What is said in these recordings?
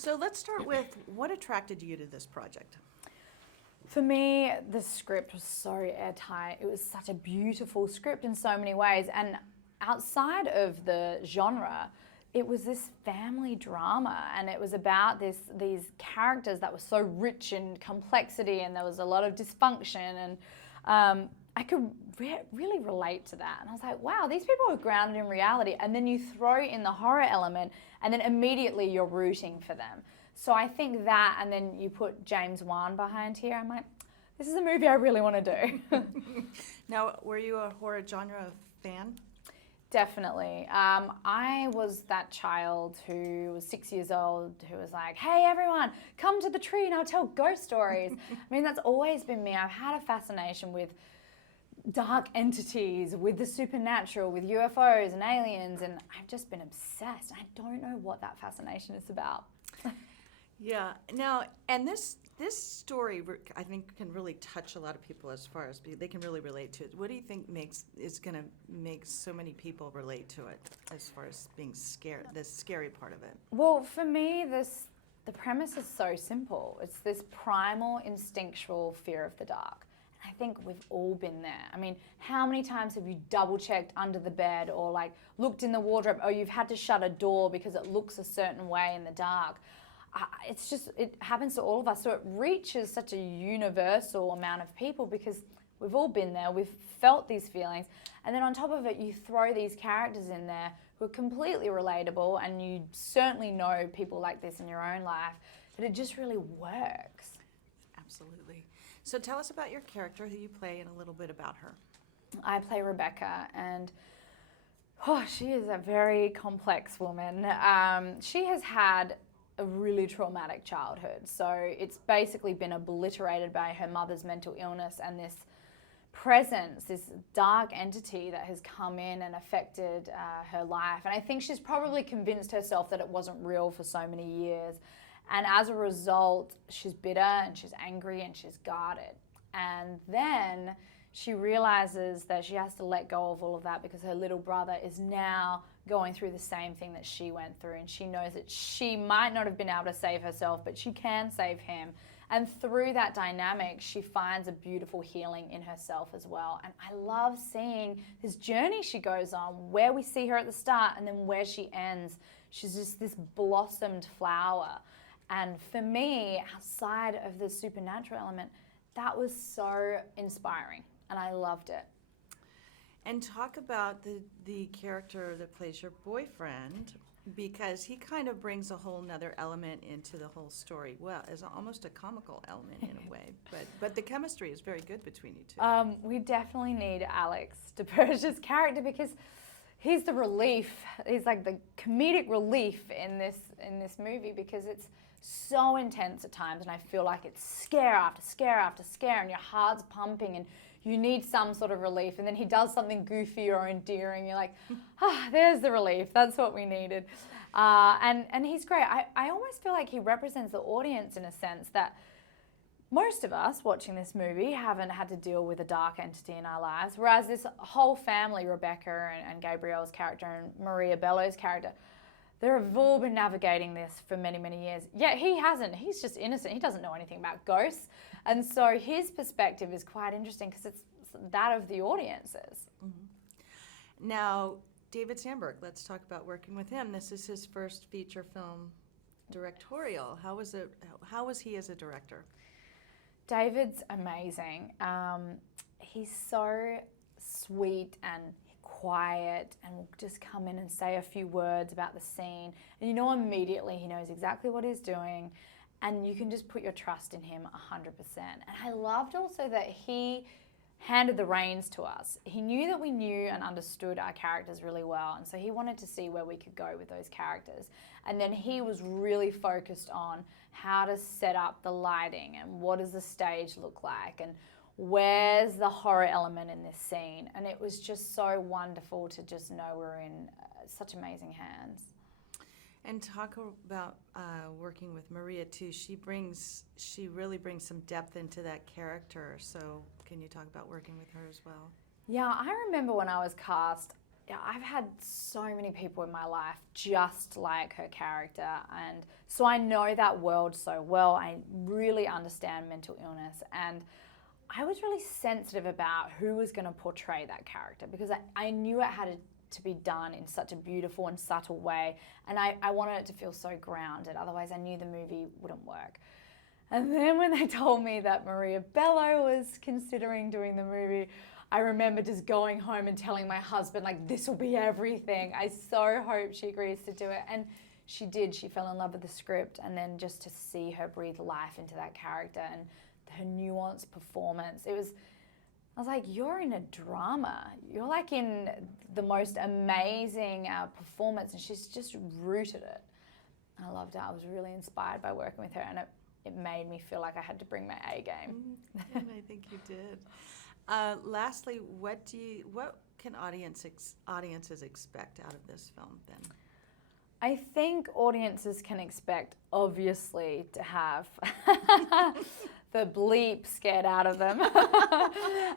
So let's start with what attracted you to this project? For me, the script was so airtight. It was such a beautiful script in so many ways. And outside of the genre, it was this family drama, and it was about these characters that were so rich in complexity, and there was a lot of dysfunction, and I could really relate to that. And I was like, wow, these people are grounded in reality, and then you throw in the horror element, and then immediately you're rooting for them. So I think that, and then you put James Wan behind here, I'm like, this is a movie I really want to do. Now, were you a horror genre fan? Definitely. I was that child who was 6 years old who was like, hey, everyone, come to the tree and I'll tell ghost stories. I mean, that's always been me. I've had a fascination with dark entities, with the supernatural, with UFOs and aliens, and I've just been obsessed. I don't know what that fascination is about. Yeah. Now, and this story, I think, can really touch a lot of people as far as they can really relate to it. What do you think is going to make so many people relate to it as far as being scared, the scary part of it? Well, for me, the premise is so simple. It's this primal, instinctual fear of the dark. And I think we've all been there. I mean, how many times have you double-checked under the bed or like looked in the wardrobe, or you've had to shut a door because it looks a certain way in the dark? It happens to all of us. So it reaches such a universal amount of people because we've all been there. We've felt these feelings. And then on top of it, you throw these characters in there who are completely relatable, and you certainly know people like this in your own life, that it just really works. Absolutely. So tell us about your character, who you play, and a little bit about her. I play Rebecca, and she is a very complex woman. She has had a really traumatic childhood. So it's basically been obliterated by her mother's mental illness and this presence, this dark entity that has come in and affected her life. And I think she's probably convinced herself that it wasn't real for so many years. And as a result, she's bitter and she's angry and she's guarded. And then she realizes that she has to let go of all of that because her little brother is now going through the same thing that she went through, and she knows that she might not have been able to save herself, but she can save him. And through that dynamic, she finds a beautiful healing in herself as well. And I love seeing this journey she goes on, where we see her at the start and then where she ends. She's just this blossomed flower. And for me, outside of the supernatural element, that was so inspiring, and I loved it. And talk about the character that plays your boyfriend, because he kind of brings a whole nother element into the whole story. Well, as almost a comical element in a way, but the chemistry is very good between you two. We definitely need Alex DePerge's character because he's the relief. He's like the comedic relief in this movie because it's so intense at times, and I feel like it's scare after scare after scare, and your heart's pumping, and you need some sort of relief. And then he does something goofy or endearing. You're like, there's the relief. That's what we needed. And he's great. I almost feel like he represents the audience in a sense that most of us watching this movie haven't had to deal with a dark entity in our lives, whereas this whole family, Rebecca and Gabrielle's character and Maria Bello's character, they've all been navigating this for many, many years. Yet he hasn't. He's just innocent. He doesn't know anything about ghosts. And so his perspective is quite interesting because it's that of the audiences. Mm-hmm. Now, David Samberg, let's talk about working with him. This is his first feature film directorial. How was he as a director? David's amazing. He's so sweet and quiet, and will just come in and say a few words about the scene, and you know immediately he knows exactly what he's doing, and you can just put your trust in him 100%. And I loved also that he handed the reins to us. He knew that we knew and understood our characters really well, and so he wanted to see where we could go with those characters. And then he was really focused on how to set up the lighting and what does the stage look like and where's the horror element in this scene. And it was just so wonderful to just know we're in such amazing hands. And talk about working with Maria too. She really brings some depth into that character. So can you talk about working with her as well? Yeah, I remember when I was cast, yeah, I've had so many people in my life just like her character, and so I know that world so well. I really understand mental illness, and I was really sensitive about who was going to portray that character, because I knew it had to be done in such a beautiful and subtle way, and I wanted it to feel so grounded, otherwise I knew the movie wouldn't work. And then when they told me that Maria Bello was considering doing the movie, I remember just going home and telling my husband, like, this will be everything. I so hope she agrees to do it. And she did. She fell in love with the script, and then just to see her breathe life into that character and her nuanced performance, I was like, you're in a drama. You're like in the most amazing performance, and she's just rooted it. I loved it. I was really inspired by working with her, and it made me feel like I had to bring my A game. And I think you did. Lastly, what can audiences expect out of this film then? I think audiences can expect, obviously, to have the bleep scared out of them.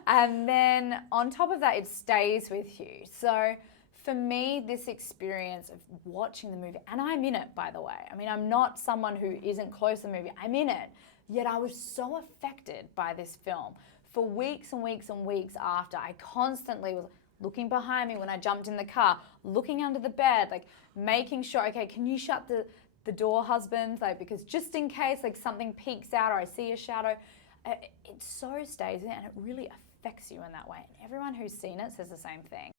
And then on top of that, it stays with you. So for me, this experience of watching the movie, and I'm in it, by the way. I mean, I'm not someone who isn't close to the movie. I'm in it. Yet I was so affected by this film. For weeks and weeks and weeks after, I constantly was looking behind me when I jumped in the car, looking under the bed, like making sure, okay, can you shut the door, husband? Like, because just in case like something peeks out or I see a shadow, it so stays in, and it really affects you in that way. And everyone who's seen it says the same thing.